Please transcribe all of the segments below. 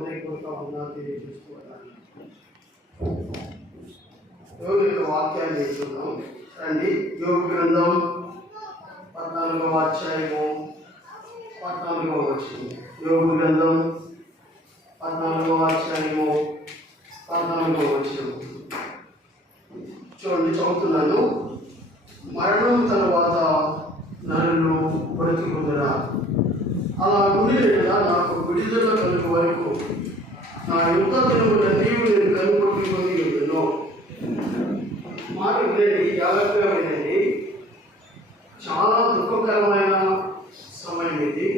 హృదయపూర్వక వందనాలు తెలియజేసుకోవడానికి యోగు యొక్క వాక్యాన్ని నేర్చుకున్నాం. రండి, యోగు గ్రంథం 14వ అధ్యాయము 14వ వచనం. యోగు గ్రంథం 14వ అధ్యాయము 14వ వచనం చూడండి, చదువుతున్నాను. మరణం తరువాత నరులు బ్రతుకుదురా? అలా ఉండినట్టుగా నాకు విడుదల కలుగు వరకు నా యుద్ధ దినముల నీవు నేను కనుగొట్టుకొని ఉన్నాను. మాట వినండి, జాగ్రత్తగా వినండి. చాలా దుఃఖకరమైన సమయం ఇది.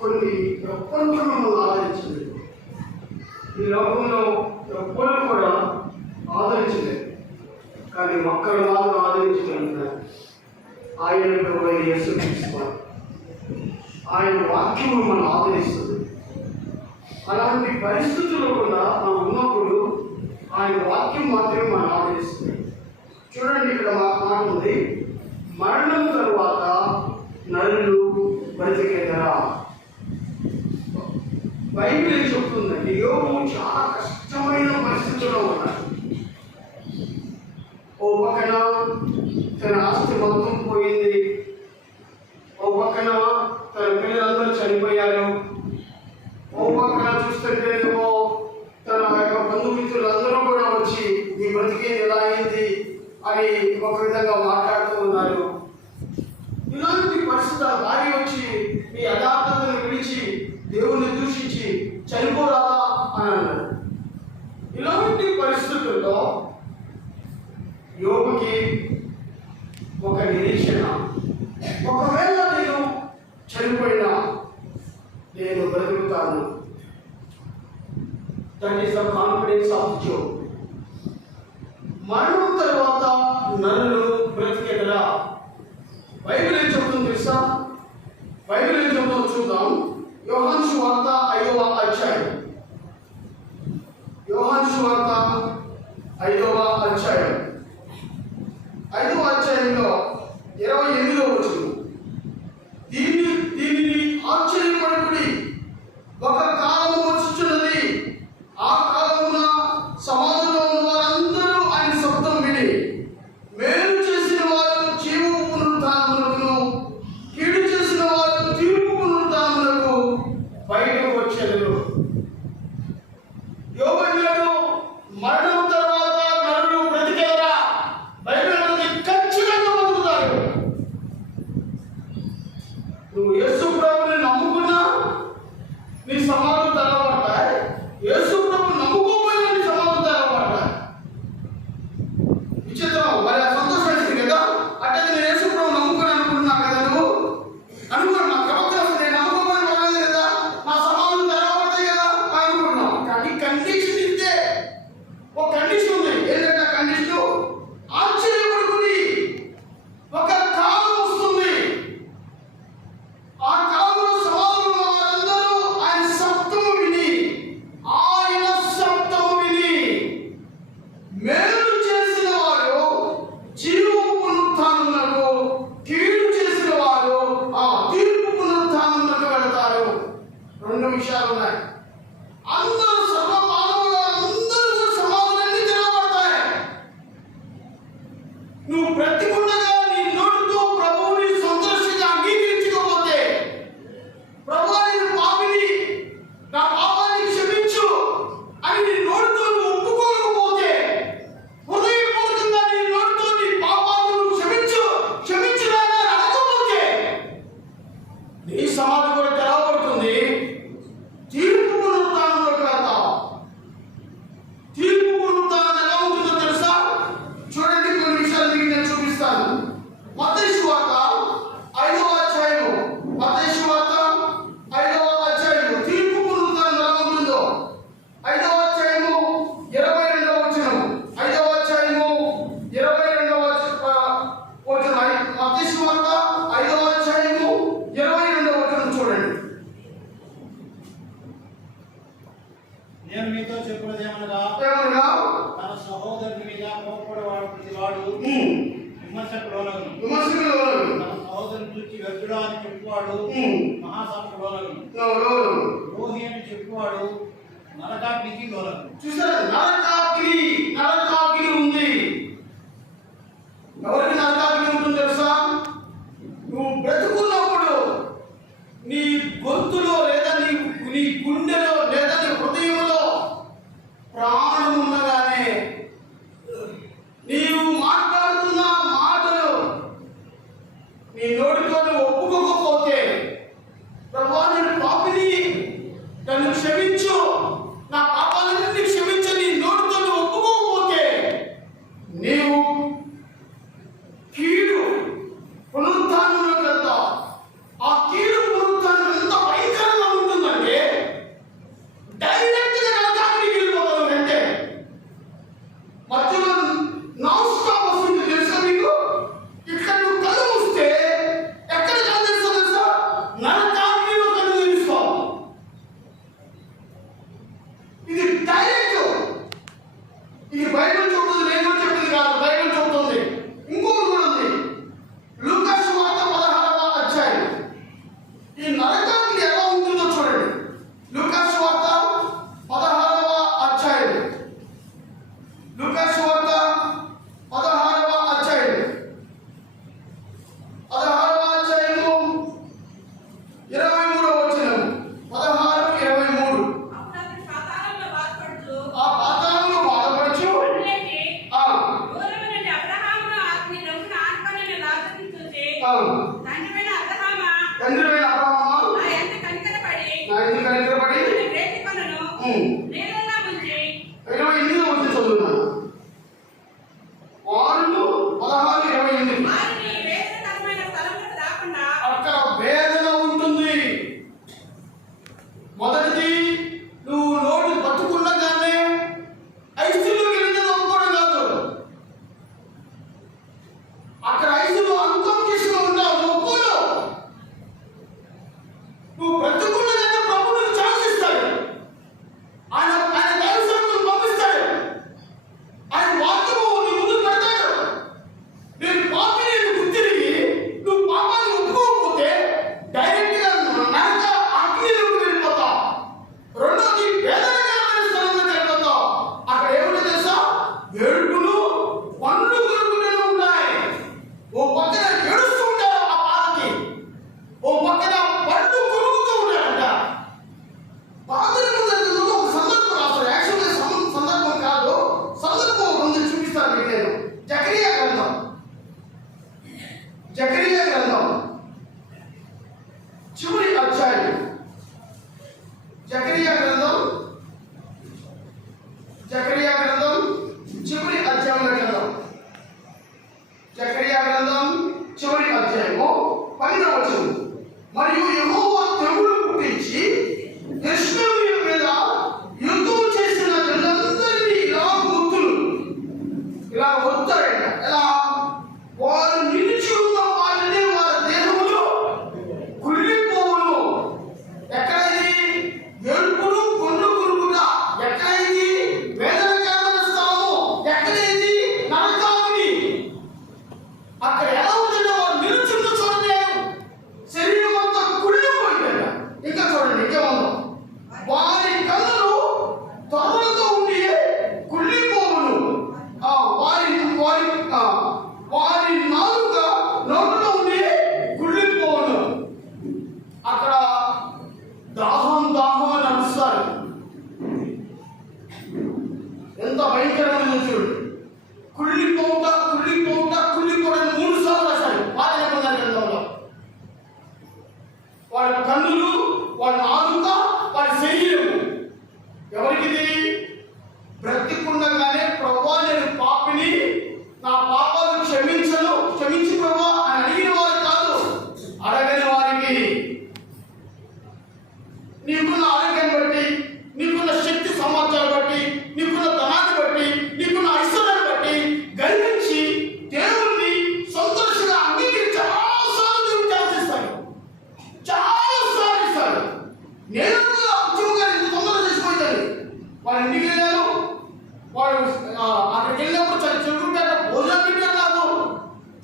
కొన్ని ఎప్పటి మిమ్మల్ని ఆదరించలేదు. ఈ లోకంలో ఎప్పుడు కూడా ఆదరించలేదు, కానీ ఒక్కరు మాత్రం ఆదరించగలుగుతారు. ఆయన ప్రభు యేసు క్రీస్తు. ఆయన వాక్యం మనం ఆదరిస్తుంది. అలాంటి పరిస్థితుల్లో కూడా మనం ఉన్నప్పుడు ఆయన వాక్యం మాత్రమే మనం ఆదరిస్తుంది. చూడండి, ఇక్కడ మాట ఉంది, మరణం తరువాత నరులు బ్రతికేదరా? బైబిల్ ఏం చెప్తుందండి? యోగు చాలా కష్టమైన పరిస్థితుల్లో ఉన్నాడు. ఓ పక్కన తన ఆస్తి మొత్తం పోయింది, ఓ పక్కన తన పిల్లలందరూ చనిపోయారు, ఓ పక్కన చూస్తుంటేనేమో తన యొక్క బంధుమిత్రులందరూ కూడా వచ్చి నీ బ్రతికేది ఎలా అయింది అని ఒక విధంగా మాట్లాడుతూ ఉన్నారు. ఇలాంటి పరిస్థితులు భార్య వచ్చి నీ యథార్థతను విడిచి దేవుని దూషించి చనిపోరాదా అని అన్నారు. ఇలాంటి పరిస్థితుల్లో యోగుకి ఒక నిరీక్షణ, ఒకవేళ నేను చనిపోయినా నేను బ్రతుకుతాను. That is the confidence of Job. మరణం తర్వాత నరులు బ్రతికేదరా? బైబిల్ ఏం చెప్తుందో తెలుసా? బైబిల్ ఏం చెప్తుందో చూద్దాం. యోహాను సువార్త 5వ అధ్యాయం. యోహాను సువార్త 5వ అధ్యాయం 5వ అధ్యాయంలో 28వ వచనం. దీనిని ఆశ్చర్యపడుకుడి, ఒక కాలము వచ్చుచున్నది, ఆ కాలమున సమాజంలో ఉన్న వారందరూ ఆయన శబ్దం విని మేలు చేసిన వారు జీవపు పునరుత్థానములకు, కీడు చేసిన వారు తీర్పు పునరుత్థానములకు బయటకు వచ్చారు. యోబు అన్నాడు, మరణం తర్వాత నరులు బ్రతికేదరా? బైబిల్ ఖచ్చితంగా బతుకుతారు. నువ్వు యేసు ప్రభువుని నమ్ముకున్నా నీ సమాధులు తెరవబడతాయి, యేసు ప్రభువుని నమ్ముకోకపోయినా నీ సమాధులు తెరవబడతాయి. విచిత్రం, మరి ఆ సంతోషం వేసింది కదా. అంటే నేను యేసు ప్రభువుని నమ్ముకుని అనుకుంటున్నా కదా, నువ్వు అనుకున్నా ప్రవక్త నేను నమ్ముకోమని పర్వాలేదు కదా, నా సమాధులు తెరవబడతాయి కదా అనుకుంటున్నావు. కానీ కండిషన్ ఇస్తే ఒక కండిషన్ ఉంది. ఏంటంటే ఆ కండిషన్ ఆశ్చర్యపడుకుని, ఒక కాలం వస్తుంది, ఆ కాలంలో సమాజంలో వారందరూ ఆయన శబ్దము విని మేలు చేసిన వారు జీవపు పునరుత్థానములకు, కీడు చేసిన వారు ఆ తీర్పు పునరుత్థానములకు వెళతారు. రెండు విషయాలు ఉన్నాయి. అందరూ సర్వమానవులు అందరూ సమాధానాన్ని తెరవబడతాయి. నువ్వు బ్రతికుండగా నీ నోటితో ప్రభువుని సంతోషంగా అంగీకరించకపోతే, ప్రభువా నేను పాపిని, నా పాపాన్ని క్షమించు అని నీ నోటితో నువ్వు ఒప్పుకోకపోతే, హృదయపూర్వకంగా నీ నోటితో నీ పాపాలను క్షమించురా అని అనకపోతే, నీ సమాధి కూడా తెరవబడుతుంది. తీర్పు పునరుత్థానంలోకి వెళ్తావు. తీర్పు పునరుత్థానం ఎలా ఉంటుందో తెలుసా? చూడండి, కొన్ని విషయాలు మీకు నేను చూపిస్తాను. మత్తయి సువార్త 5వ అధ్యాయము, మత్తయి సువార్త 5వ అధ్యాయము తీర్పు పునరుత్థానం ఎలా ఉంటుందో 5వ అధ్యాయము 22వ వచనం. 5వ అధ్యాయము 22వ వచనం. మత్తయి సువార్త 5వ అధ్యాయము 22వ వచనం చూడండి. నేను మీతో చెప్పున్నది ఏమనగా, తన సహోదరుని మీద కోపపడేవాడు ప్రతివాడు విమర్శకు లోనగును. తన సహోదరుని చూచి వ్యర్థుడా అని చెప్పువాడు మహాసభకు లోనగును. ద్రోహి అని చెప్పువాడు నరకాగ్నికి లోనగును. చూసారా, నరకాగ్ని ఉంది. ఎవరికి నరకాగ్ని ఉంటుంది తెలుసా? నువ్వు బ్రతుకున్నప్పుడు నీ గొంతులో లేదా నీ గుండెలో లేదా నీ హృదయంలో ప్రాణం ఉన్నగానే నీవు మాట్లాడుతున్న మాటలు నీ నోటితో ఒప్పుకోకపోతే, ప్రభువా నేను పాపిని, నన్ను క్షమించు, నా పాపాలన్నీ క్షమించు, నీ నోటితో ఒప్పుకోకపోతే నీవు కీడు పునరుత్థానంలోకి వెళ్తావు. ఆ కీడు పునరుత్థానం ఎంత భయంకరంగా ఉంటుందంటే డైరెక్ట్ గా నరకానికి వెళ్ళిపోతావు. అంటే మధ్యలో నాన్ స్టాప్ వస్తుంది తెలుసా మీకు? ఇక్కడ నువ్వు కళ్ళు మూస్తే ఎక్కడ కళ్ళు తెరుస్తావు తెలుసా? నరకాగ్నిలో కళ్ళు తెరుస్తావు. ఇది డైరెక్ట్. ఇది బైబిల్ చెప్తుంది, నేను కూడా చెప్పింది కాదు, బైబిల్ చెప్తుంది. ఇంకోటి కూడా ఉంది, లూకా సువార్త 16వ అధ్యాయం. ఈ నరకాగ్ని ఎలా ఉంటుందో చూడండి. లూకా సువార్త 16వ అధ్యాయం. లూకా సువార్త 16వ అధ్యాయం. 16వ అధ్యాయము 23వ వచనం. 16:23. అప్పుడు పాతాళంలో బాధపడుచు ఆ పాతాళంలో బాధపడుచు లేచి ఆ దూరము నుండి అబ్రహామును అతని రొమ్మున ఆనుకొనిన లాజరును చూసి, ఆ తండ్రివైన అబ్రహామా, తండ్రివైన అబ్రహామా, నా యందు కనికరపడి నా ఇంటి కనికరపడి నన్ను బ్రేతికొనను, నీళ్ళలో ముంచి 28వ వచనం చదువుతున్నాను. వారు 16:28. వారిని వేదనకరమైన స్థలములకు రాకుండా అక్కడ వేదన ఉంటుంది. మొదటిది, నువ్వు నోటి బతుకున్నగానే ఐసీయూలోకి వెళ్ళినది ఒప్పుకోవడం కాదు. అక్కడ ఐసీయూలో అన్కాన్షియస్గా ఉంటావు, నువ్వు ఒప్పుకోడు. నువ్వు బ్రతుకున్నగానే ప్రభు నీకు ఛాన్స్ ఇస్తాడు. ఆయన దైవసేవకులను పంపిస్తాడు. ఆయన వాక్యము నీ ముందు పెడతాడు. నేను పాపిని అని గుర్తిరిగి నువ్వు పాపాన్ని ఒప్పుకోకపోతే డైరెక్ట్ గా నరక అగ్నిలోకి వెళ్ళిపోతావు. రెండోది, వేదనకరమైన స్థలంలోకి వెళ్ళిపోతావు. అక్కడ ఏమిటో తెలుసా? ఏడుపులు, పండ్లు కొరుకుతూనే ఉన్నాయి. ఓ పక్కన ఏడుస్తూ ఉంటారు ఆ బాధకి, ఓ పక్కన పండ్లు కొరుకుతూ ఉంటారంట. పాదరికులంలో ఒక సందర్భం రాస్తారు. యాక్చువల్గా సందర్భం కాదు, సందర్భం ముందు చూపిస్తాను మీకు నేను. జకరియా గ్రంథం చివరి అధ్యాయం. జకరియా గ్రంథం చివరి అధ్యాయంలో గ్రంథం. జకరియా గ్రంథం చివరి అధ్యాయము 10వ వచనం. మరియు యెహోవా తెగులు పుట్టించి యెరూషలేము మీద యుద్ధం చేసిన జనులందరినీ ఇలా వస్తారంట. ఎలా? వారు నిలిచి ఉన్న వారిని వారి దేహములు కుళ్ళిపోవును. ఎక్కడ ఇది? ఏడుపులు, పండ్లు కొరుకుట. ఎక్కడ ఇది? వేదనకరమైన స్థలము. ఎక్కడ ఇది? నరకాగ్ని. అక్కడ ఎలా ఉంటుందో వారు నిలుచుంటూ చూడండి, శరీరం అంతా కుళ్ళిపోయిందంట. ఇంకా చూడండి ఇంకేముందో. వారి కన్నులు తొర్రలతో ఉండి కుళ్ళిపోవును. వారి నాలుక నోటిలో ఉండి కుళ్ళిపోవును. అక్కడ దాహం అని అరుస్తారు. ఎంత భయంకరమైన చూడు. కుళ్ళిపోవడం 3 సార్లు రాశారు పాత నిబంధన గ్రంథంలో. వారి కన్నులు, వారి నాలుక, వారి శరీరం. ఎవరికిది? బ్రతికుండగానే ప్రభువా నేను పాపిని, నా పాపాలు క్షమించి ప్రభువా అని అడిగిన వారు కాదు, అడగని వారికి. నీకున్న ఆరోగ్యాన్ని బట్టి, నీకున్న శక్తి సామర్థ్యాలు బట్టి, నీకున్న ధనాన్ని బట్టి, నీకున్న ఐశ్వర్యాన్ని బట్టి గర్వించి దేవుణ్ణి సంతోషంగా అంగీకరించి చాలాసార్లు దేవుడు చేస్తాడు. చాలాసార్లు ఇస్తాడు. నేను కూడా ఉద్యోగంగా ఇంత తొందరగా చేసిపోతాను. వాళ్ళ ఇంటికి వెళ్ళాను, వాడు అక్కడికి వెళ్ళినప్పుడు చెరుకుపేట భోజనం పెట్టాను, నాకు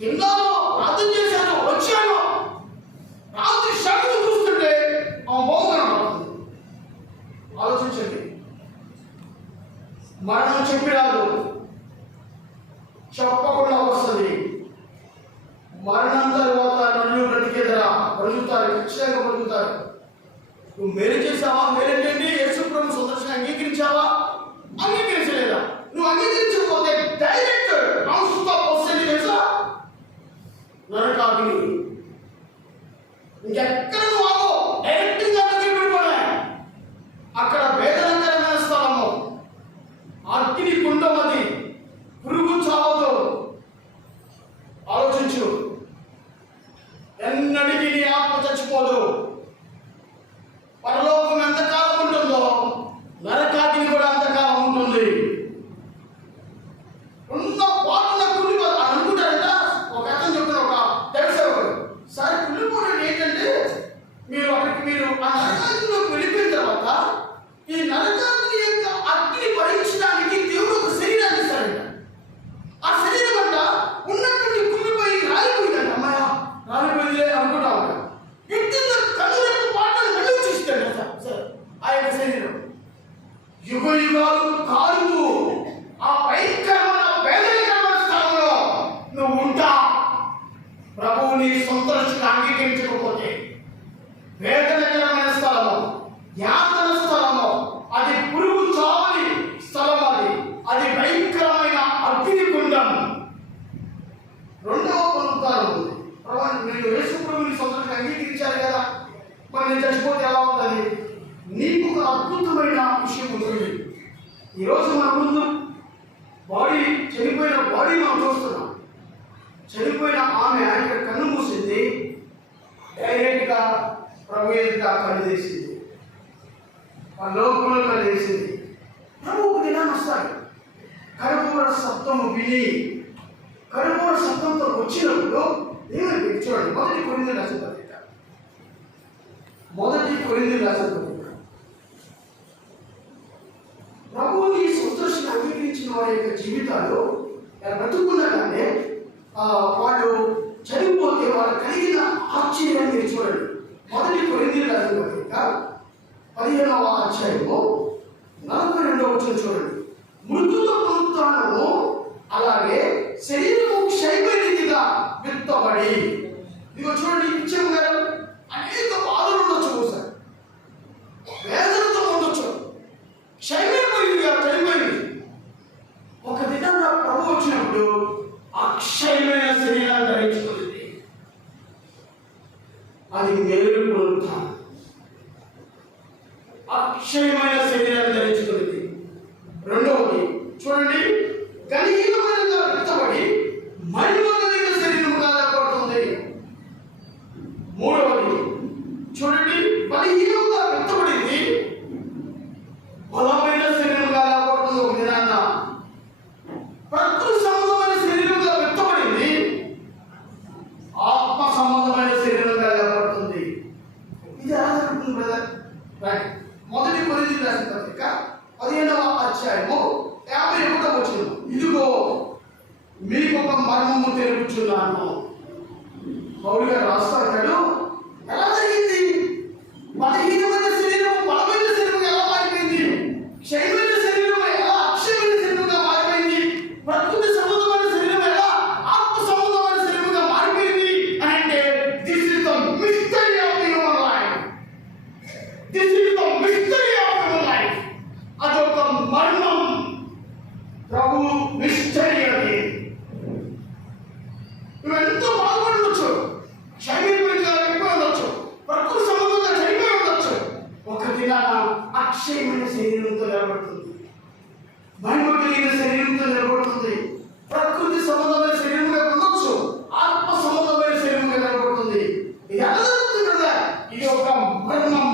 తిన్నాను, ప్రార్థన చేశాను, వచ్చాను. ఆలోచించండి. మరణం చెప్పి రాదు, చెప్పకుండా వస్తుంది. మరణం తర్వాత నన్ను బ్రతికేదరా, బ్రతుకుతారు, ఖచ్చితంగా బ్రతుకుతారు. నువ్వు మేలు చేసావా? మేలేంటండి? యేసు ప్రభు సందర్శన అంగీకరించావా? అంగీకరించలేదా? నువ్వు అంగీకరించకపోతే డైరెక్ట్ నాన్ స్టాప్ వస్తుంది తెలుసా, నరకాగ్ని. ఇంకెక్కడ నువ్వు ఆగో, డైరెక్ట్ గా పడిపోలే. అక్కడ వేదనకరమైన స్థలము, అగ్ని కుండం, అది పురుగు చావదు. ఆలోచించు, ఎన్నటికీ నీ ఆత్మ చచ్చిపోదు. పరలోకం ఎంతకాలం ఉంటుందో నరకాగ్ని కూడా అంతకాలం ఉంటుంది. ఉన్న పాటల కుళ్ళిపోదు అనుకుంటారంట. ఒక అతను చెప్తారు, ఒక తెలిసేవాడు, సరే కుళ్ళిపోవడం ఏంటంటే మీరు ఆ నరకాగ్నిలోకి వెళ్ళిపోయిన తర్వాత ఈ నరకాగ్ని యొక్క అగ్ని భరించడానికి దేవుడు ఒక శరీరాన్ని ఇస్తాడంట. ఆ శరీరం అంట ఉన్నటువంటి కుళ్ళిపోయి రాలిపోయిందంట. అమ్మాయ రాలిపోయిందిలే అనుకుంటాం. ఇంటిలో కన్నులకు పాటలు మళ్ళీ చూస్తాడు ఆ యొక్క శరీరం. యుగ యుగాలు కాలుతూ ఆ భయంకరమైన వేదనకరమైన స్థలంలో నువ్వు ఉంటా. ప్రభువుని సంతోషంగా అంగీకరించకపోతే వేదనకరమైన స్థలము, యాతన స్థలము, అది పురుగు చావని స్థలం, అది భయంకరమైన అగ్ని కుండం. రెండవ పునరుద్ధానం ఉంది. నేను యేసు ప్రభువుని సంతోషంగా అంగీకరించాలి కదా, మరి నేను చచ్చిపోతే ఎలా ఉంటుంది? నీకు ఒక అద్భుతమైన విషయం ఉంటుంది. ఈరోజు మన ముందు బాడీ, చనిపోయిన బాడీ మనం చూస్తున్నాం. చనిపోయిన ఆమె ఆయన కన్ను మూసింది, డైరెక్ట్గా ప్రభు ఎదుట కళ్ళు తీసింది, ఆ లోకంలో కళ్ళు తీసింది. ప్రభు ఒక దినాన్ని వస్తాడు. కరుపూర శబ్దము విని, కరుపూర శబ్దంతో వచ్చినప్పుడు ఏమని చూడండి, మొదటి కొరింథీయులకు రాసిన పత్రిక, ప్రభువుని సంతోషంగా అంగీకరించిన వారి యొక్క జీవితాలు బ్రతుకున్నగానే వాళ్ళు చనిపోతే వాళ్ళు కలిగిన ఆశ్చర్యాన్ని మీరు చూడండి. మొదటి కొరింథీయులకు రాసిన పత్రిక 15వ అధ్యాయము 42వ వచనం చూడండి. మృతుల పునరుత్థానము అలాగే శరీరము క్షయమైనదిగా విత్తబడి. ఇదిగో చూడండి, ఇచ్చాము గారు అనేక బాధలు ఉండొచ్చు, సార్ వేదనతో ఉండొచ్చు, క్షయమైపోయిందిగా చనిపోయింది. ఒక విధంగా ప్రభు వచ్చినప్పుడు అక్షయమైన శరీరాన్ని ధరించుకుంది. అది మేలు పునరుత్థానం. అక్షయమైన శరీరాన్ని ధరించుకుంది. రెండవది చూడండి, గణహీనమైనగా విత్తబడి మహిమ కలిగిన శరీరముగా ఏర్పడుతుంది. మూడవది చూడండి, బలహీనంగా విత్తబడింది బలమైన శరీరంగా ఏర్పడుతుంది. ఒక దినాన్న ప్రకృతి సంబంధమైన శరీరంగా విత్తబడింది ఆత్మ సంబంధమైన శరీరంగా ఏర్పడుతుంది. ఇది ఎలా జరుగుతుంది బ్రదర్? రైట్. మొదటి కొరింథీయులకు రాసిన పత్రిక 15వ అధ్యాయము 51వ వచనం. ఇదిగో మీకు ఒక మర్మము తెలుపుచున్నాను. పౌలు గారు రాస్తా ఉన్నాడు, ఎలా జరిగింది? బలహీనమైన శరీరం బలమైన శరీరం ఎలా మారిపోయింది? క్షయమైన శరీరం ఎలా అక్షయమైన శరీరంగా మారిపోయింది? ప్రకృతి సంబంధమైన శరీరం ఎలా ఆత్మ సంబంధమైన శరీరంగా మారిపోయింది అని అంటే, this is the mystery of the human life. This is the mystery of human life. అదొక మర్మం. ప్రభు మిస్టరీ అది. నువ్వెంతో బాధపడవచ్చు, క్షయమైపోయిందిగా వెళ్ళిపోయి ఉండొచ్చు, ప్రకృతి సంబంధంగా చనిపోయి ఉండొచ్చు. ఒక దినాన అక్షయమైన శరీరంతో నిలబడుతుంది, మహిమ కలిగిన శరీరంతో నిలబడుతుంది. ప్రకృతి సంబంధమైన శరీరంగా ఉండొచ్చు, ఆత్మ సంబంధమైన శరీరంగా నిలబడుతుంది. ఇది ఎలా జరుగుతుంది కదా? ఇది ఒక మర్మం.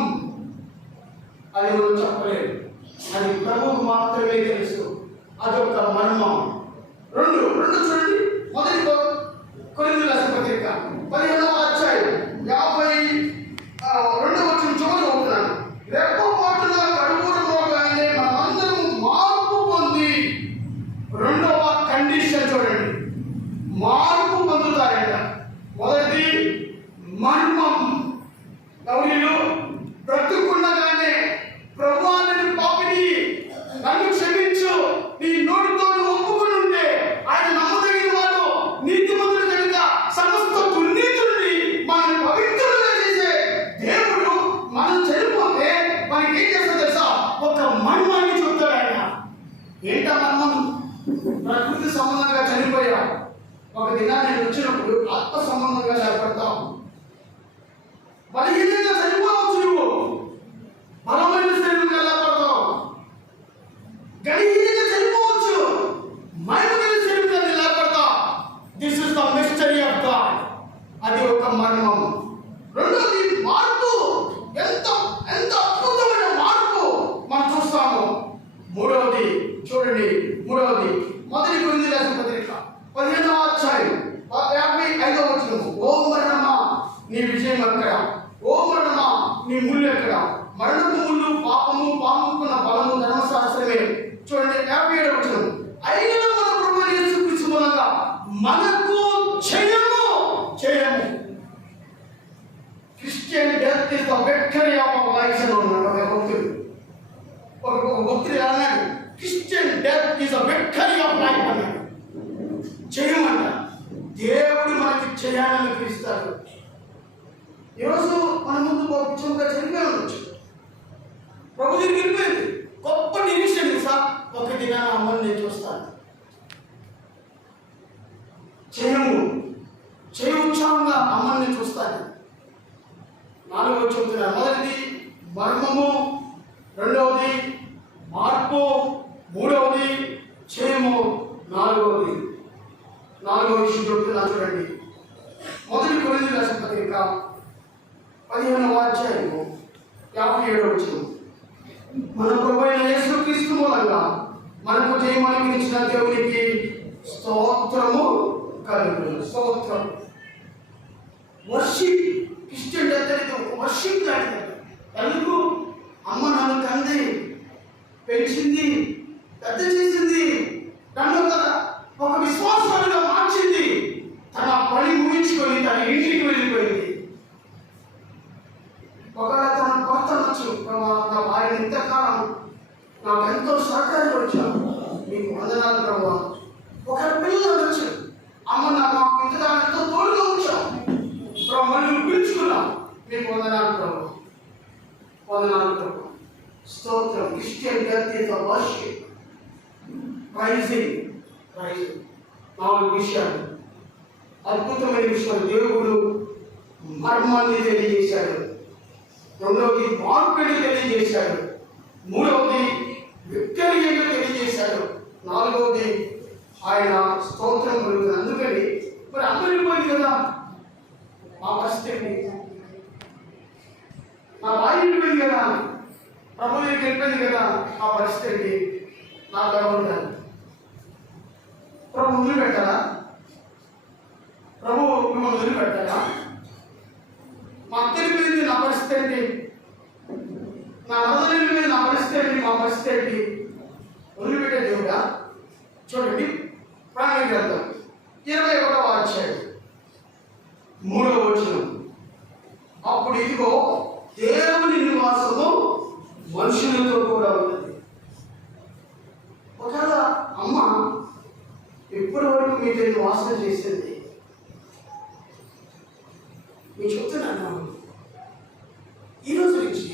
అది మనం చెప్పలేదు, అది ప్రభువుకు మాత్రమే తెలుసు. అదొక మర్మం. రెండు చూడండి, మొదటి కొరింథీయులకు రాసిన పత్రిక 15వ అధ్యాయం 52వ వచనం చివరి చదువుతున్నాను. రెప్పపాటున కడుపున మోగానే మనమందరం మార్పు పొంది, రెండవ కండిషన్ చూడండి, మార్పు పొందుతారంట. మొదటి మర్మం, గౌరీలు బ్రతుకున్నగానే ప్రభువాన్ని ఒక మర్మాన్ని చెప్తాడు ఆయన. ఏంటా మర్మం? ప్రకృతి సంబంధంగా చనిపోయా, ఒక దినాన్ని వచ్చినప్పుడు ఆత్మ సంబంధంగా ఏర్పడతాం. బలహీనంగా చనిపోవచ్చు, నువ్వు బలమైన శరీరంగా ఏర్పడతావు. గడిహీనంగా చనిపోవచ్చు, మహిమగల శరీరంగా ఏర్పడతావు. This is the mystery of God. అది ఒక మర్మం. రెండోది మార్పు. ఎంత ఎంత అద్భుతమైన మార్పు మనం చూస్తాము. మూడవది చూడండి, మూడవది మొదటి కొరింథీయులకు రాసిన పత్రిక 15వ అధ్యాయం 55వ వచనం. ఓ మరణమా నీ విజయం ఎక్కడ? ఓ మరణమా నీ ముళ్ళు ఎక్కడ? మరణపు ముళ్ళు పాపము, పాముకున్న బలము ధర్మశాస్త్రమే. చూడండి 57వ వచనం. అయినా మన ప్రభువైన యేసుక్రీస్తు మూలంగా మనకు జయము జయము. Christian death is the victory of our life అని ఉన్నాడు ఒక భక్తుడు. ఒక భక్తుడు అన్నాడు, Christian death is the victory of life అన్నాడు. జయం అంట. దేవుడు మనకి జయాన్ని పిలుస్తాడు. ఈరోజు మన ముందు గొప్పగా జరిగే ఉండొచ్చు. ప్రభు దగ్గరికి వెళ్ళిపోయింది. గొప్ప నిరీక్షణ సార్, ఒక దినాన్ని అమ్మని నేను చూస్తాను. జయము జయ ఉత్సాహంగా అమ్మని నేను చూస్తాను. నాలుగవ చెబుతున్నారు. మొదటిది మర్మము, రెండవది మార్పు, మూడవది జయము, నాలుగవ విషయం చెబుతున్నా చూడండి. మొదటి కొరింథీయులకు రాసిన పత్రిక 15వ అధ్యాయము 57వ వచనం. మన ప్రభువైన యేసుక్రీస్తు మూలంగా మనకు జయము అనుగ్రహించిన దేవునికి స్తోత్రము కలుగును. స్తోత్రం. వర్షిప్. క్రిస్టియన్ డెత్ అనేది ఒక వర్షిప్ లాంటిది. ఎందుకు? అమ్మ నన్ను కంది, పెంచింది, పెద్ద చేసింది, నన్ను ఒక విశ్వాసాలుగా మార్చింది. తన పని ముగించుకొని తన ఇంటికి వెళ్ళిపోయింది. ఒకవేళ తన భర్త నచ్చు, నా భార్య ఇంతకాలం నాకు ఎంతో సహకారం వచ్చాను, మీకు వందనాలు ప్రభావ. ఒక పిల్లలు నచ్చు, అమ్మ నాకు ఇంతకాలం ఎంతో తోడుగా వచ్చావు ప్రభావ, నువ్వు పిలుచుకున్నావు, మీకు వందనాలు ప్రభావ, వందనాలు ప్రభావ. స్తోత్రం. Christian death is the worship, praising. నాలుగు విషయాలు, అద్భుతమైన విషయాలు. దేవుడు మర్మాన్ని తెలియజేశాడు. రెండవది మార్పుని తెలియజేశాడు. మూడవది విక్టరీని తెలియజేశాడు. నాలుగవది ఆయన స్తోత్రం కలుగుతుంది. అందుకని మరి అందరూ పోయింది కదా, మా పరిస్థితి, నా భార్య వెళ్ళిపోయింది కదా, ప్రభు వెళ్ళిపోయింది కదా, ఆ పరిస్థితి నాకు ఎవరు? ప్రభు ముందు పెట్టారా? ప్రభు మిమ్మల్ని వదిలిపెట్టారా? మా అత్తని మీద నా పరిస్థితి ఏంటి? నా మదలి మీద నా పరిస్థితి ఏంటి? మా పరిస్థితి ఏంటి? వదిలిపెట్టే దేవుడా? చూడండి, ప్రాణి గ్రంథం 21వ అధ్యాయం 3వ వచనం. అప్పుడు ఇదిగో దేవుని నివాసము మనుషులతో కూడా ఉన్నది. ఒకవేళ అమ్మ ఇప్పటి వరకు మీతో నివాసన చేసింది, నేను చెప్తున్నాను, ఈరోజు నుంచి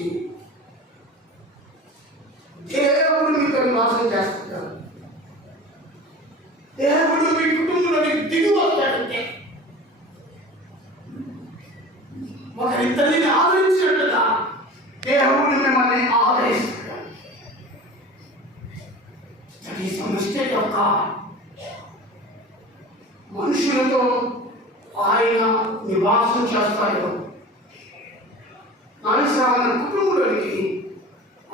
దేవుడు మీతో నివాసన చేస్తుంటారు. దేవుడు మీ కుటుంబంలోకి దిగి వస్తాడంటే ఒకరి తల్లిని ఆదరించినట్లుగా దేవుడు మిమ్మల్ని ఆదరిస్తాడు. That is the mistake of God. మనుషులతో ఆయన నివాసం చేస్తాడు. నాలుగు కుటుంబంలోకి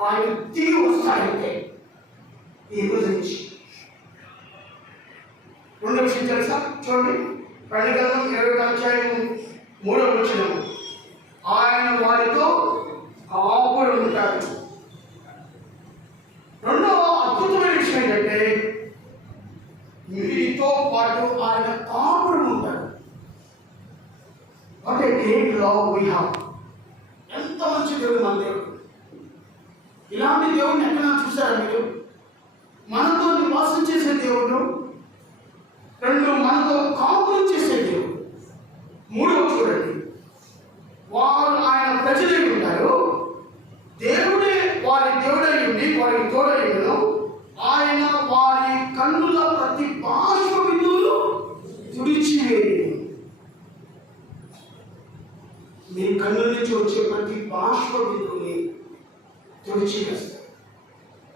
ఆయన తిరిగి వస్తాడంటే ఈ రోజు నుంచి. రెండవ విషయం తెలుసా? చూడండి, ప్రకటన 20వ అధ్యాయం 3వ వచనం. ఆయన వారితో కాపురం ఉంటాడు. రెండవ అద్భుతమైన విషయం ఏంటంటే మీతో పాటు ఆయన కాపురం ఉంటాడు. What a great love we have. ఎంత మంచి దేవుడు మన దేవుడు. ఇలాంటి దేవుడిని ఎక్కడైనా చూసారా మీరు? మనతో నివాసం చేసే దేవుడు, రెండు మనతో కాపురం చేసే దేవుడు, మూడవ చూడండి, వారు ఆయన ప్రజలై ఉంటారు, దేవుడే వారి దేవుడై ఉండి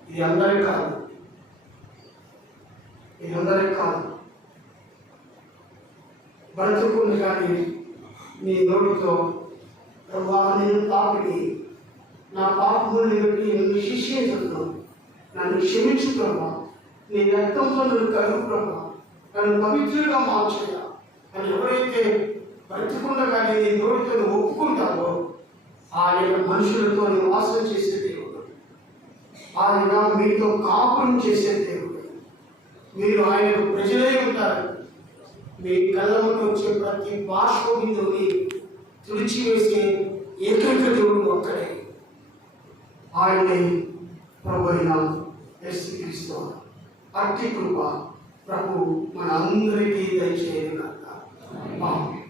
ఇది అందరికీ కాదు, ఇది అందరికీ కాదు. బ్రతుకుంది కానీ నీ నోటితో ప్రభా నేను పాపిని, నా పాపముల్ని బట్టి నన్ను శిక్షించను, నన్ను క్షమించు ప్రభా, నీ రక్తంతో నన్ను కలుగు ప్రభా, నన్ను పవిత్రులుగా మార్చేయ అని ఎవరైతే బ్రతుకుండగానే నీ నోటితో నువ్వు ఒప్పుకుంటావో ఆయన మనుషులతో నివాసం చేసే దేవుడు, ఆయన మీతో కాపురం చేసే దేవుడు. మీరు ఆయనకు ప్రజలే ఉంటారు. మీ కళ్ళలోకి వచ్చే ప్రతి బాష్ప బిందువుని తుడిచివేసే ఏకైక దేవుడు ఒక్కడే, ఆయనే ప్రభు అయిన యేసుక్రీస్తు. అట్టి కృప ప్రభు మన అందరికీ దయచేయను గాక. ఆమేన్.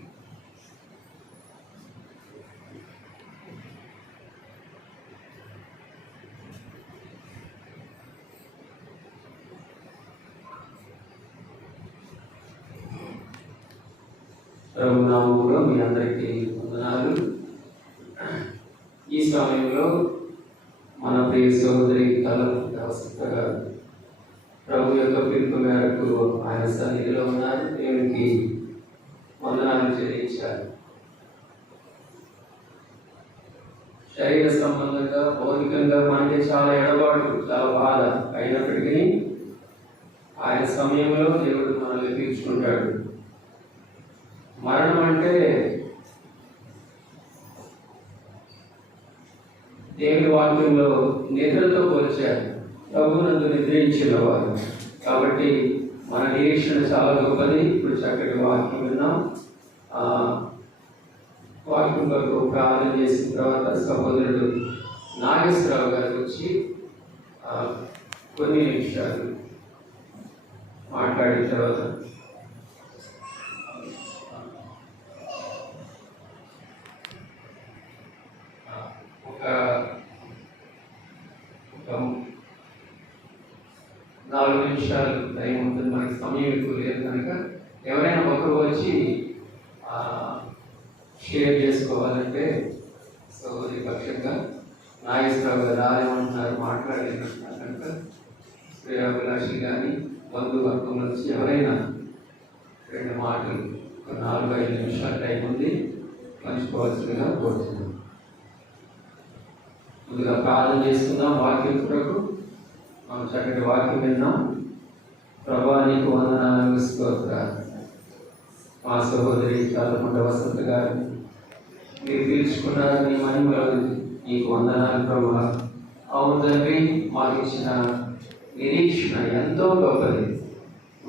ప్రభు నామములో మీ అందరికీ వందనాలు. ఈ సమయంలో మన ప్రియ సహోదరి వసంతగా ప్రభు యొక్క పిలుపు మేరకు ఆయన సన్నిధిలో ఉన్నారు. దేవునికి వందనాలు చెల్లించారు. శరీర సంబంధంగా భౌతికంగా మనకి చాలా ఎడబాటు, చాలా బాధ అయినప్పటికీ ఆయన సమయంలో దేవుడు మనల్ని తీర్చుకుంటాడు. మరణం అంటే దేవుడి వాక్యంలో నిద్రతో పోల్చారు. ప్రభువునందు నిద్రించిన వారు కాబట్టి మన నిరీక్షణ చాలా గొప్పది. ఇప్పుడు చక్కటి వాక్యం విన్నాం. వాక్యం కొరకు ప్రార్థన చేసిన తర్వాత సహోదరుడు నాగేశ్వరరావు గారు వచ్చి కొన్ని నిమిషాలు మాట్లాడిన తర్వాత ఒక 4 నిమిషాలు టైం ఉంటుంది. మనకి సమయం ఎక్కువ లేదు కనుక ఎవరైనా ఒకరు వచ్చి షేర్ చేసుకోవాలంటే సౌకర్య పక్షంగా నాగేశ్వరరావు గారు రాలేమంటున్నారు, మాట్లాడలేమంటున్నారు కనుక శ్రేయాభిలాషి కానీ బంధువర్గం నుంచి ఎవరైనా 2 మాటలు 4-5 నిమిషాల టైం ఉంది పంచుకోవాల్సిందిగా కోరుతున్నాం. ముందుగా ప్రార్థన చేసుకుందాం. వాక్యం కొరకు మనం చక్కటి వాక్యం విన్నాం. ప్రభా నీకు వందనాలు, స్తోత్రాలు. మా సహోదరి చాలకుంట వసంత గారు మీరు పిలుచుకున్నారు, నీ మహిమలో నీకు వందనాలు ప్రభా. అవును తండ్రి, మాకు ఇచ్చిన నిరీక్షణ ఎంతో గొప్పది.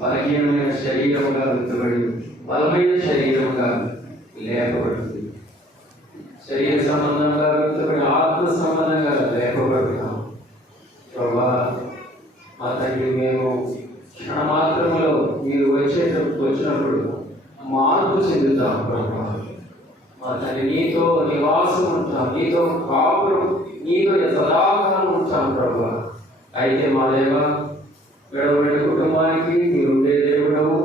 బలహీనమైన శరీరముగా వెళ్తబడి బలమైన శరీరముగా లేపబడుతుంది. శరీర సంబంధంగా వెళ్తబడి ఆత్మ సంబంధంగా లేపబడుతున్నాం ప్రభా. మా తండ్రి, మేము క్షణమాత్రములో మీరు వచ్చినప్పుడు మార్పు చెందుతాం ప్రభా. మా తండ్రి, నీతో నివాసం ఉంటాం, నీతో కాపురం, నీతో సదాకాలం ఉంటాం ప్రభా. అయితే మా దేవ, విడవబడిన కుటుంబానికి మీరు ఉండే దేవుడవు,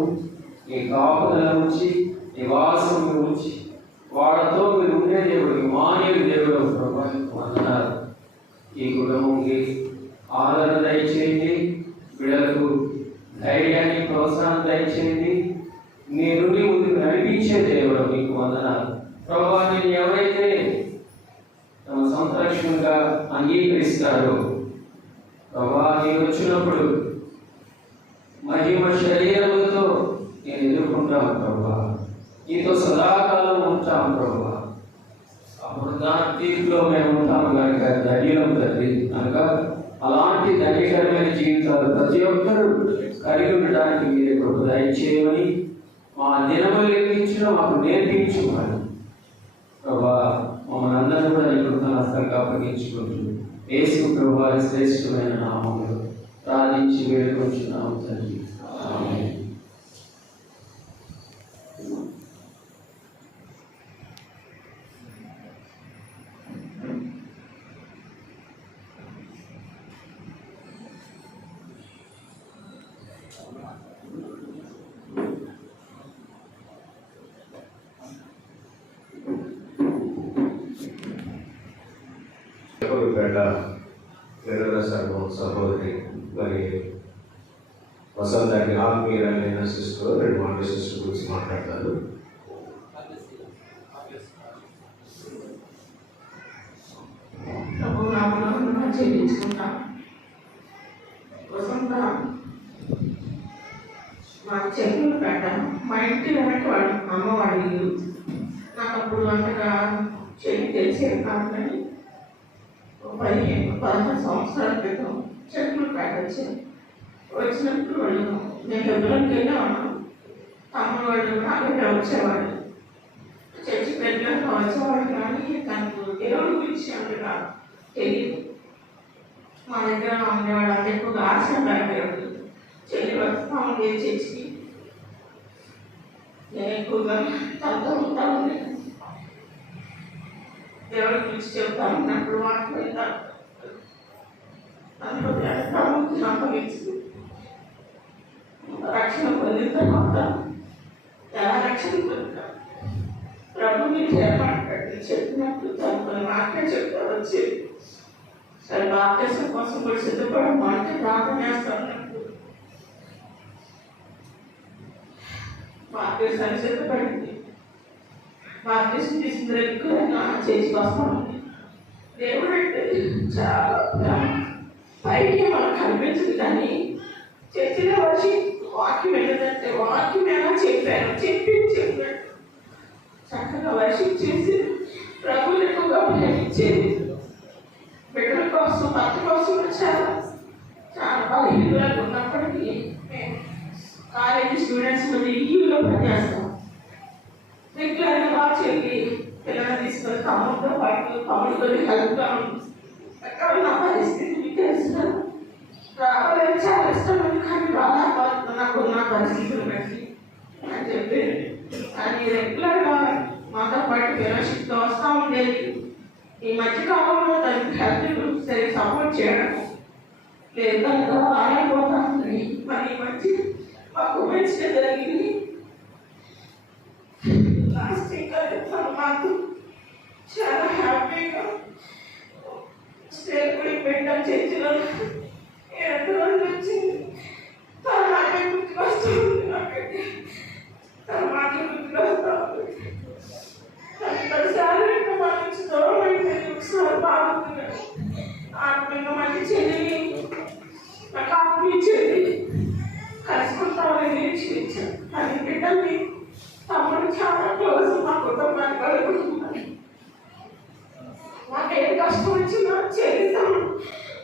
నీ కాపుదల ఉంచి నివాసం ఉంచి వాళ్ళతో మీరు ఉండే దేవుడు, మానవ దేవుడు ప్రభా. వందనాలు. ఈ కుటుంబంకి ఆదరణ దయచేయండి, బిడ్డలకు ధైర్యాన్ని ప్రోత్సాహం దయచేయండి. మీ నుండి ముందుకు నడిపించే దేవుడు మీకు వందనాలు ప్రభా. నేను ఎవరైతే తమ సంరక్షణగా అంగీకరిస్తారో ప్రభా, నేను వచ్చినప్పుడు మహిమ శరీరములతో నేను ఎదుర్కొంటాను ప్రభా. నీతో సదాకాలం ఉంటాం ప్రభా. అప్పుడు దాని తీర్పులో మేము ఉంటాము కనుక ధైర్యం తల్లి కనుక అలాంటి ధైర్యకరమైన జీవితాలు ప్రతి ఒక్కరూ కలిగి ఉండడానికి మీరే కృప దయచేయమని, మా దినములు లెక్కించడం మాకు నేర్పించుకోవాలి ప్రభా. మమ్మల్ని అందరూ కూడా నీ కృతజ్ఞతగా అప్పగించుకుంటూ యేసు ప్రభు శ్రేష్టమైన నామములో ప్రార్థించి వేడుకొంచున్నాము తండ్రి. ఆమేన్. పేట వేరే సంఘం సహోదరి మరి వసంతాన్ని ఆత్మీయులైన సిస్టర్ 2 మాటలు సిస్టర్ గురించి మాట్లాడతారు. చెల్లించుకుంటాం. వసంత మా చెల్లెలు పెట్టాను. మా ఇంటి వెనక వాడు అమ్మవాడి ఇల్లు. నాకు అప్పుడు అంతగా చెల్లి తెలిసేది కాదు, కానీ 15-16 సంవత్సరాల క్రితం చెట్లు పెట్టొచ్చాను. వచ్చినప్పుడు వాళ్ళు నేను ఎవరికి వెళ్ళా ఉన్నాను. తమ్ముడు వాళ్ళు నాకంటే వచ్చేవాళ్ళు, చర్చి పెట్టలేక వచ్చేవాళ్ళు, కానీ తనకు దేవుడి గురించి అంతగా తెలియదు. మా దగ్గర ఉండేవాడు అంత ఎక్కువగా ఆశ భయపడేవాడు. చెల్లి వస్తాము చర్చికి, నేను ఎక్కువగా తనతో ఉంటాను. దేవుడి గురించి చెప్తాను అన్నప్పుడు వాటికి వెళ్తాను. అందులో ప్రభుత్వం సంభవించింది. రక్షణ పొందిన తర్వాత ఎలా రక్షణ పొందుతాను? ప్రభు మీరు ఏర్పాటు చెప్పినప్పుడు తను నాకే చెప్తాను వచ్చి సరే బాప్తిసం కోసం కూడా సిద్ధపడము అంటే ప్రార్థన చేస్తాను. బాప్తిసాన్ని సిద్ధపడింది. బాప్తిసం తీసిన దగ్గర చేసి వస్తాను. దేవుడు అంటే చాలా పైకి మనకు కనిపించదు, కానీ చర్చిలో వచ్చి వాక్యం ఏంటంటే వాక్యం ఎలా చెప్పాను చెప్పినట్టు చక్కగా వర్షిప్ చేసి ప్రభువుని ఎక్కువగా ప్రేమించేది. బిడ్డల కోసం భర్త కోసం చాలా బలహీనంగా ఉన్నప్పటికీ మేము కాలేజీ స్టూడెంట్స్ ఈలో పనిచేస్తాం. రెగ్యులర్గా బాగా చెల్లి పిల్లలు తీసుకొని తమ్ముడితో పాటు తమ్ముడితో హెల్ప్గా ఉంటుంది. అక్కడ నా పరిస్థితి మీకు తెలుస్తున్నాను. రావాలని చాలా ఇష్టం, కానీ నాకున్న పరిస్థితులు బట్టి అని చెప్పి అది రెగ్యులర్గా మాతో పాటు ఫెలోషిప్తో వస్తూ ఉండేది. ఈ మధ్యకాలంలో దానికి హెల్త్ సరే సపోర్ట్ చేయడం లేదు, దానికి ఆడైపోతా ఉంది. మరి ఈ మధ్య మాకు మంచిగా జరిగింది. లాస్ట్ ఇంకా మాకు చాలా హ్యాపీగా స్టేట్ కూడా పెట్టాం. చర్చిలో 2 రోజులు వచ్చింది. తన మాటే గుర్తుకొస్తూ ఉంది. నాకైతే తన మాటలు గుర్తుకొస్తూ ఉంది. ప్రతిసారి మన నుంచి దూరం అయితే ఒకసారి బాగుంటున్నాడు. ఆత్మీయంగా మంచి చెల్లి నాకు ఆత్మీయ చెల్లి కలుసుకుంటామని నిరీక్షించాను. కానీ బిడ్డల్ని తమ్ముడు చాలా క్లోజ్. మా కుటుంబాన్ని కలుపుకుంటున్నాను. మాకు ఏం కష్టం వచ్చినా చేద్దాం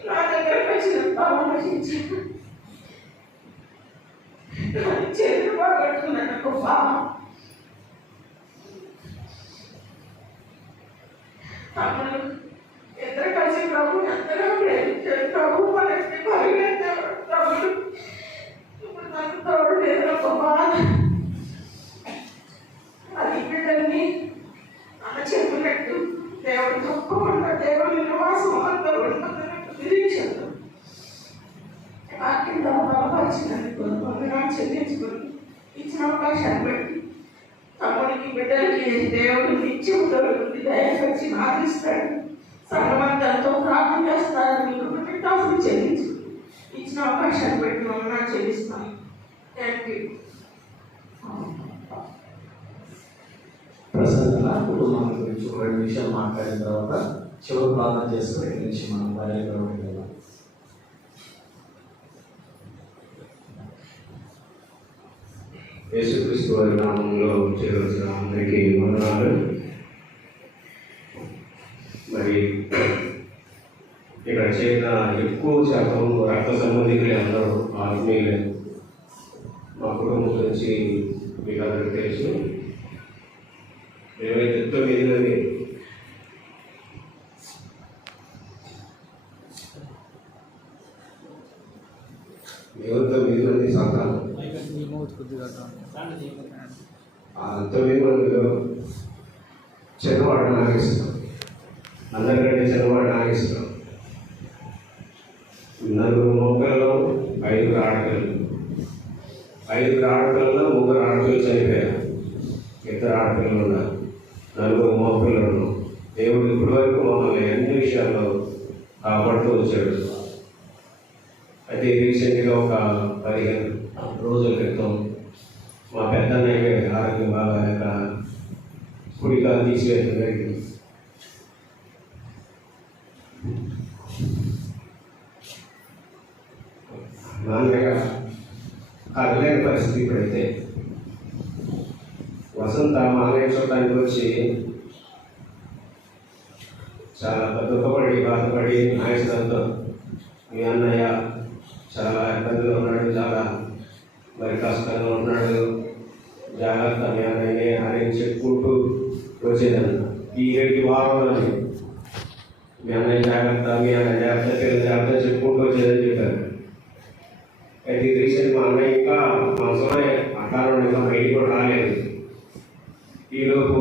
నా దగ్గరకు వచ్చినంత ఆలోచించాను. చేతులు బాగొట్టుకున్నాను. నాకు బాగా తమ్ముడు ఇద్దరు కలిసి ప్రభు ఎంతగా ప్రేమించారు. ప్రభు మనకి పరిగెత్తారు. తమ్ముడు ఇప్పుడు నాకు తోడు లేదు. ఒక బాధ అది బిడ్డల్ని అన్న చెప్పినట్టు దేవుడు తప్పకుండా దేవుడి నివాసం అంతా ఉంటుందన్నట్టు నిరీక్షణ వాక్యం బలపరిచినందుకు వందనాలు చెల్లించుకుని ఇచ్చిన అవకాశాన్ని బట్టి తమ్ముడికి బిడ్డలకి దేవుడు నిత్యం దొరుకుతుంది. దయచేసి ఆదిస్తాడు. సంఘమంతంతో ప్రార్థన చేస్తారు. మీకు కృతజ్ఞతలు చెల్లించు ఇచ్చిన అవకాశాన్ని బట్టి వందనాలు చెల్లిస్తాను. Thank you. ప్రసన్న కుటుంబం గురించి 2 నిమిషాలు మాట్లాడిన తర్వాత చివరి ప్రార్థన చేసుకుని ఇక్కడి నుంచి మనం బయలుదేరడం. యేసుక్రీస్తు వారి నామంలో చేరవలసిన అందరికీ వందనాలు. మరి ఇక్కడ చేరిన ఎక్కువ శాతం రక్త సంబంధికులే, అందరూ ఆత్మీయులే. మా కుటుంబం గురించి మీకు అందరికీ తెలుసు. మేమైతే 9 మంది మేము 9 మంది సంతానం. 9 మందిలో చిన్నవాడు నాకు ఇష్టం. అందరికంటే చిన్నవాడు నాకు ఇష్టం. 4 మగపిల్లలు 5 ఆడపిల్లలు. 5 ఆడపిల్లల్లో 3 ఆడపిల్లలు చనిపోయారు. 2 ఆడపిల్లలు ఉన్నారు. 4 మగపిల్లలు. దేవుడు ఇప్పటి వరకు మమ్మల్ని అన్ని విషయాల్లో కాపాడుతూ వచ్చాడు. రీసెంట్గా ఒక 15 రోజుల క్రితం మా పెద్దన్నయ్య ఆరోగ్యం బాగా ఇక్కడ కుడికాలు తీసివేయడం జరిగింది. నాన్నగా కదలేని పరిస్థితి ఇప్పుడైతే. వసంత మామయ్య చూడటానికి వచ్చి చాలా దుఃఖపడి బాధపడి నాయకులతో మీ అన్నయ్య చాలా ఇబ్బందులు ఉన్నాడు, చాలా మరి కష్టంగా ఉన్నాడు, జాగ్రత్త మీ అన్నయ్యని అని చెప్పుకుంటూ వచ్చేదన్న. ఈ 2 వారంలోనే మీ అన్నయ్య జాగ్రత్త, మీ అన్నయ్య జాగ్రత్త, పిల్లలు జాగ్రత్త చెప్పుకుంటూ వచ్చేదని చెప్పారు. అయితే రీసెంట్ మా అన్నయ్య ఇంకా మనసులోనే అట్లా ఇంకా బయటికి కూడా రాలేదు. ఈలోపు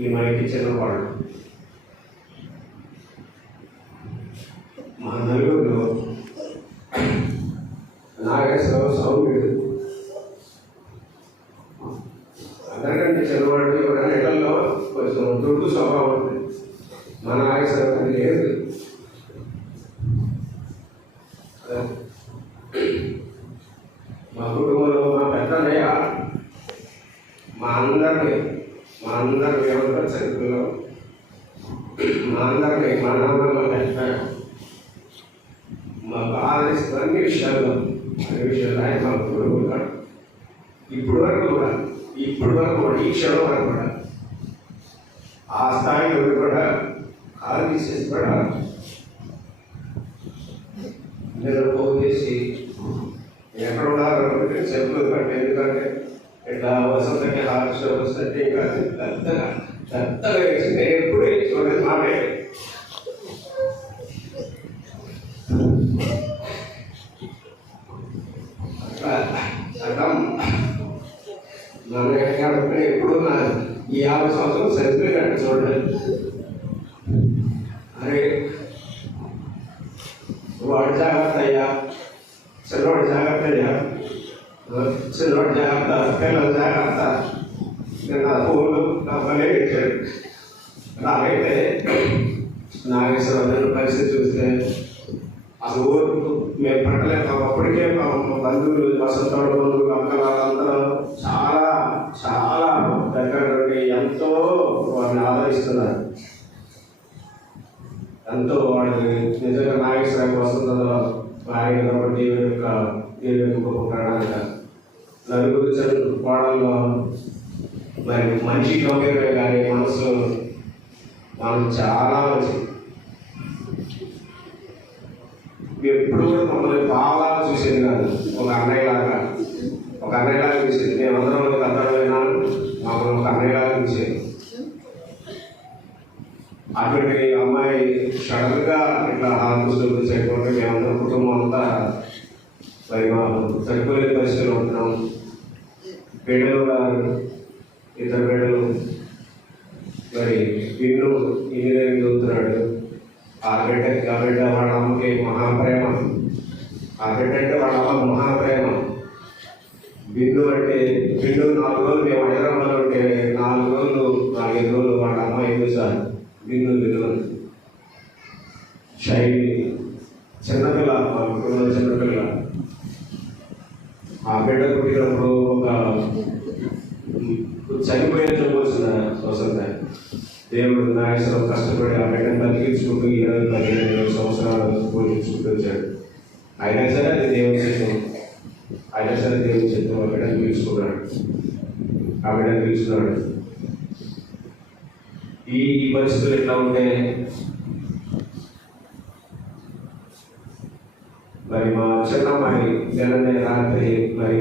ఈ మనకి చిన్నవాడు మా నలుగురు నాగేశ్వరరావు సౌమ్యుడు అందరికంటే చిన్నవాడు. ఎవరైనా ఇళ్లలో కొంచెం దుడ్డు స్వభావం ఉంటుంది. మా నాగేశ్వరరావు అది లేదు. మా కుటుంబంలో మా పెద్దన్నయ్య మా అందరి వ్యవస్థ చరిత్రలో మా నాన్న మా బాధ అన్ని విషయాల్లో ఆయన మా కొడుకు ఇప్పుడు వరకు కూడా ఈ క్షణం వరకు కూడా ఆ స్థాయిలో కూడా కాలు తీసేసి కూడా పోగేసి ఎక్కడ ఉన్నారు చెప్పులు కంటే, ఎందుకంటే ఇట్లా వసంతకి హార్ట్ వస్తుంటే ఇంకా పెద్దగా వేసి నేను ఎప్పుడు చూడలేదు. మామే అట్లా ఎప్పుడు ఈ 50 సంవత్సరం సరిపోయినట్టు చూడలేదు. అరే వాడు జాగ్రత్త అయ్యా, చిన్నవాడు జాగ్రత్త అయ్యా, చిన్నవాడు జాగ్రత్త, పిల్లలు జాగ్రత్త, నా ఫోన్లు నా పనే పెట్టాడు. నాకైతే నాగేశ్వరరావు పరిస్థితి చూస్తే అసలు ఊరు మేము పట్టలేక అప్పటికే బంధువులు, వసంతోడు బంధువులు, అక్కలందరూ చాలా చాలా దగ్గర నుండి ఎంతో వాడిని ఆదరిస్తున్నారు. ఎంతో వాడిని నిజంగా నాగేశ్వరరావు వసంతలో ఆయన కాబట్టి దేవుని యొక్క గొప్ప ప్రణాళిక. నలుగురు కోడల్లో మరి మంచి గౌరవమే కానీ మనసు మనం చాలా మంచి. ఎప్పుడు కూడా మమ్మల్ని బాగా చూసేది కాదు, ఒక అన్నయ్యలాగా చూసేది. మేమందరం పెద్దలైనా మమ్మల్ని ఒక అన్నయ్యలాగా చూసేది. అటువంటి అమ్మాయి సడన్గా ఇట్లా హాస్పిటల్ చేయకుండా మేమందరం కుటుంబం అంతా మరి మా సరిపోయే పరిస్థితులు ఉంటున్నాం. బిడ్డలు 2 బిడ్డలు, మరి విన్ను ఇంజనీరింగ్ చదువుతున్నాడు. ఆ బిడ్డ వాళ్ళ అమ్మకి మహాప్రేమ. ఆ బిడ్డ అంటే వాళ్ళ అమ్మకి మహాప్రేమ. బిన్ను అంటే 4 రోజులు మేము హైదరాబాద్లో ఉంటే 4 రోజులు 4-5 రోజులు వాళ్ళ అమ్మ ఎందుకు సార్ బిన్ను శైలి చిన్నపిల్ల, మా కుటుంబంలో చిన్నపిల్ల. ఆ బిడ్డ పుట్టినప్పుడు ఒక చనిపోయిన చెప్పవలసిన వసంత దేవుడు నాగేశ్వరరావు కష్టపడి ఆ బిడ్డను బతికించుకుంటూ 15 సంవత్సరాలు పోషించుకుంటూ వచ్చాడు. అయినా సరే అది దేవుని చిత్తం, ఆ బిడ్డను పిలుచుకున్నాడు. ఈ పరిస్థితులు ఎట్లా ఉంటే మరి మా చిన్నమ్మాయి తెలంగాణ రాత్రి మరి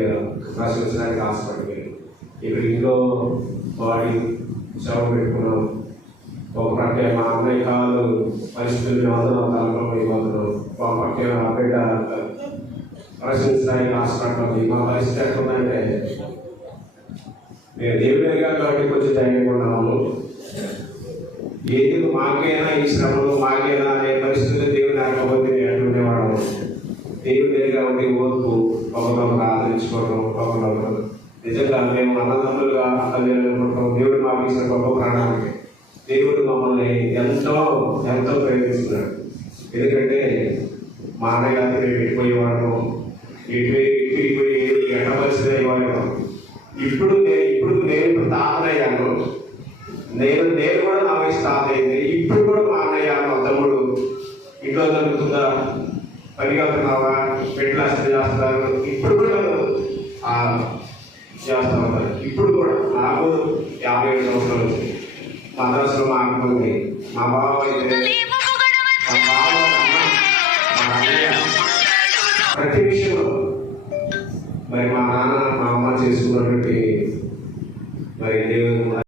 ప్రశ్నించడానికి హాస్పిటల్కి వెళ్ళి ఇక్కడ ఇంట్లో బాడీ శవం పెట్టుకున్నాం. ఒక పక్క మా అమ్మాయి కాలు పరిస్థితులు అందరం తలపడం ఇవ్వడం, ఒక పక్క ఆ బిడ్డ ప్రశ్నించడానికి హాస్పిటల్కి. మా పరిస్థితి ఎట్లుందంటే మేము దేవుడి గారు కాబట్టి కొంచెం ధైర్యంగా ఉన్నాము. ఏది మాకైనా ఈ శ్రమలు మాకైనా అనే పరిస్థితులు దేవుడు లేకపోతే ఉండేవాళ్ళము. దేవుడి దగ్గర ఉండి ఓర్పు, ఒకరినొకరు ఆదరించుకోవడం, ఒకరినొకరు నిజంగా మేము అన్నదమ్ములుగా అక్కలేనుకుంటాం. దేవుడు మాకు ఇచ్చిన గొప్ప ప్రాణానికి దేవుడు మమ్మల్ని ఎంతో ప్రేమిస్తున్నాడు. ఎందుకంటే మా అన్నయ్య గారు మేము ఎట్టిపోయేవాళ్ళం ఎట్టిపోయి ఎట్ట పరిస్థితి అయ్యేవాళ్ళం. ఇప్పుడు నేను తాతనయ్యాను. నేను కూడా నా వయసు తాత అయింది. ఇప్పుడు కూడా మా అన్నయ్య మా తమ్ముడు ఇంట్లో జరుగుతుందా, పని అవుతున్నావా, పెట్లు చేస్తున్నారు, ఇప్పుడు కూడా చేస్తూ ఉంటారు. ఇప్పుడు కూడా నాకు 57 సంవత్సరాలు వచ్చింది. మద్రాసులో మా అక్క ఉంది, మా బావ అయితే, మా బావ, మా అన్నయ్య ప్రతి విషయంలో మరి మా నాన్న మా అమ్మ చేసుకున్నటువంటి మరి దేవుని